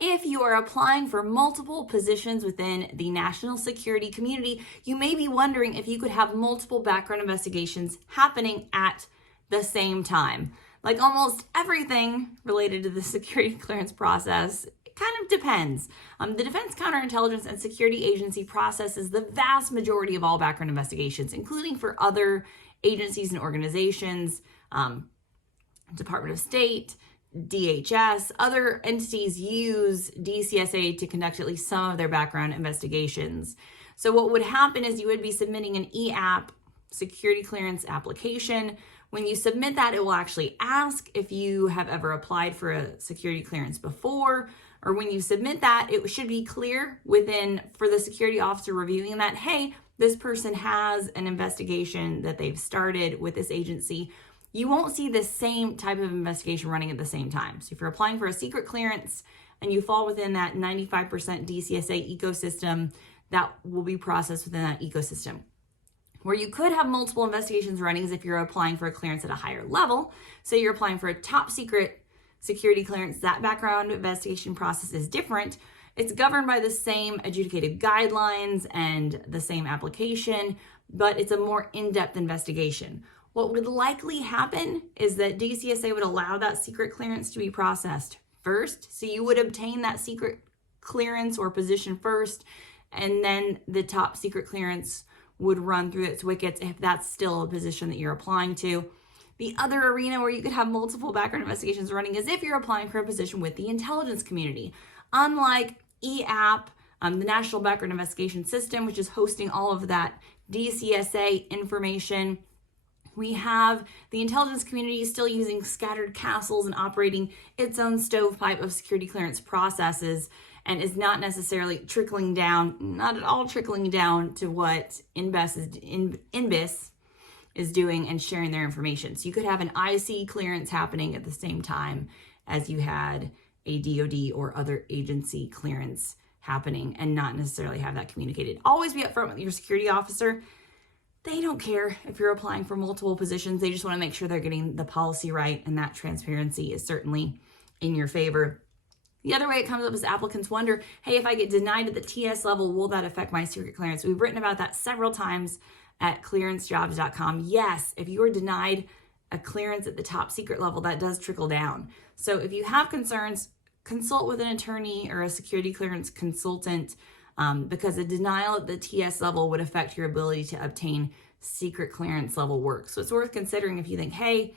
If you are applying for multiple positions within the national security community, you may be wondering if you could have multiple background investigations happening at the same time. Like almost everything related to the security clearance process, it kind of depends. The Defense Counterintelligence and Security Agency processes the vast majority of all background investigations, including for other agencies and organizations, Department of State, DHS, other entities use DCSA to conduct at least some of their background investigations. So what would happen is you would be submitting an EAP security clearance application. When you submit that, it will actually ask if you have ever applied for a security clearance before, or when you submit that, it should be clear for the security officer reviewing that, hey, this person has an investigation that they've started with this agency. You won't see the same type of investigation running at the same time. So if you're applying for a secret clearance and you fall within that 95% DCSA ecosystem, that will be processed within that ecosystem. Where you could have multiple investigations running is if you're applying for a clearance at a higher level. So you're applying for a top secret security clearance. That background investigation process is different. It's governed by the same adjudicated guidelines and the same application, but it's a more in-depth investigation. What would likely happen is that DCSA would allow that secret clearance to be processed first. So you would obtain that secret clearance or position first, and then the top secret clearance would run through its wickets if that's still a position that you're applying to. The other arena where you could have multiple background investigations running is if you're applying for a position with the intelligence community. Unlike EAP, the National Background Investigation System, which is hosting all of that DCSA information, we have the intelligence community still using scattered castles and operating its own stovepipe of security clearance processes, and is not necessarily not at all trickling down to what INBIS is doing and sharing their information. So you could have an IC clearance happening at the same time as you had a DoD or other agency clearance happening and not necessarily have that communicated. Always be upfront with your security officer. They don't care if you're applying for multiple positions. They just want to make sure they're getting the policy right, and that transparency is certainly in your favor. The other way it comes up is applicants wonder, hey, if I get denied at the TS level, will that affect my secret clearance? We've written about that several times at clearancejobs.com. Yes, if you are denied a clearance at the top secret level, that does trickle down. So if you have concerns, consult with an attorney or a security clearance consultant, because a denial at the TS level would affect your ability to obtain secret clearance level work. So it's worth considering if you think, hey,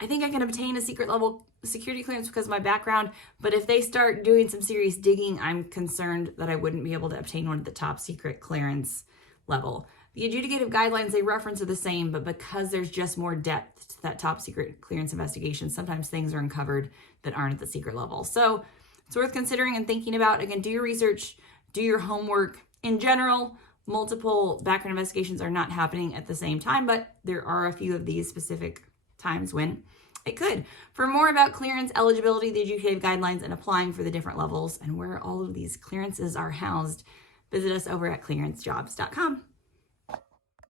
I think I can obtain a secret level security clearance because of my background, but if they start doing some serious digging, I'm concerned that I wouldn't be able to obtain one at the top secret clearance level. The adjudicative guidelines they reference are the same, but because there's just more depth to that top secret clearance investigation, sometimes things are uncovered that aren't at the secret level. So it's worth considering and thinking about. Again, do your research, do your homework. In general, multiple background investigations are not happening at the same time, but there are a few of these specific times when it could. For more about clearance eligibility, the adjudicative guidelines, and applying for the different levels and where all of these clearances are housed, visit us over at clearancejobs.com.